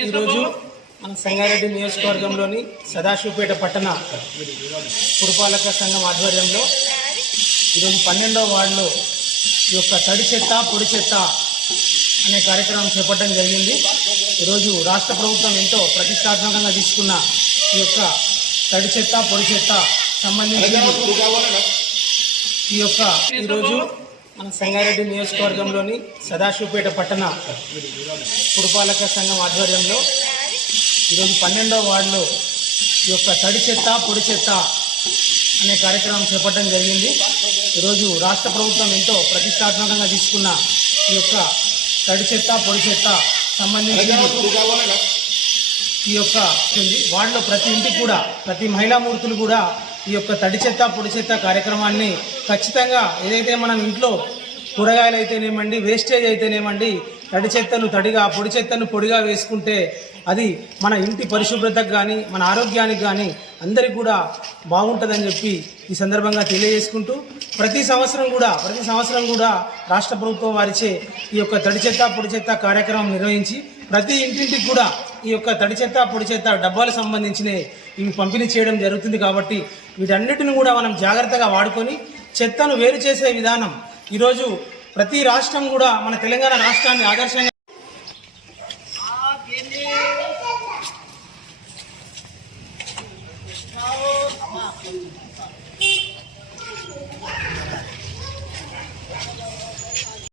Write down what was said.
ఈరోజు మన సంగారెడ్డి నియోజకవర్గంలోని సదాశివపేట పట్టణ పురపాలక సంఘం ఆధ్వర్యంలో ఈరోజు పన్నెండవ వార్డులో ఈ యొక్క తడి చెత్త పొడి చెత్త అనే కార్యక్రమం చేపట్టడం జరిగింది. ఈరోజు రాష్ట్ర ప్రభుత్వం ఎంతో ప్రతిష్టాత్మకంగా తీసుకున్న ఈ యొక్క తడి చెత్త పొడి చెత్త సంబంధించి ఈ యొక్క ఈరోజు మన సంగారెడ్డి నియోజకవర్గంలోని సదాశివపేట పట్టణ పురపాలక సంఘం ఆధ్వర్యంలో ఈరోజు పన్నెండవ వార్డులో ఈ యొక్క తడి చెత్త పొడి చెత్త అనే కార్యక్రమం చేపట్టడం జరిగింది. ఈరోజు రాష్ట్ర ప్రభుత్వం ఎంతో ప్రతిష్టాత్మకంగా తీసుకున్న ఈ యొక్క తడి చెత్త పొడి చెత్త సంబంధించి ఈ యొక్క వార్డులో ప్రతి ఇంటికి కూడా ప్రతి మహిళా మూర్తులు కూడా ఈ యొక్క తడి చెత్త పొడి చెత్త కార్యక్రమాన్ని ఖచ్చితంగా ఏదైతే మనం ఇంట్లో కూరగాయలు అయితేనేమండి వేస్టేజ్ అయితేనేమండి తడి చెత్తను తడిగా పొడి చెత్తను పొడిగా వేసుకుంటే అది మన ఇంటి పరిశుభ్రతకు కానీ మన ఆరోగ్యానికి కానీ అందరికి కూడా బాగుంటుందని చెప్పి ఈ సందర్భంగా తెలియజేసుకుంటూ ప్రతి సంవత్సరం కూడా ప్రతి సంవత్సరం కూడా రాష్ట్ర ప్రభుత్వం వారిచే ఈ యొక్క తడి చెత్త పొడి చెత్త కార్యక్రమం నిర్వహించి ప్రతి ఇంటింటికి కూడా ఈ యొక్క తడి చెత్త పొడి చెత్త డబ్బాలకు సంబంధించిన ఇవి పంపిణీ చేయడం జరుగుతుంది కాబట్టి వీటన్నిటిని కూడా మనం జాగ్రత్తగా వాడుకొని చెత్తను వేరు చేసే విధానం ఈరోజు ప్రతి రాష్ట్రం కూడా మన తెలంగాణ రాష్ట్రాన్ని ఆదర్శంగా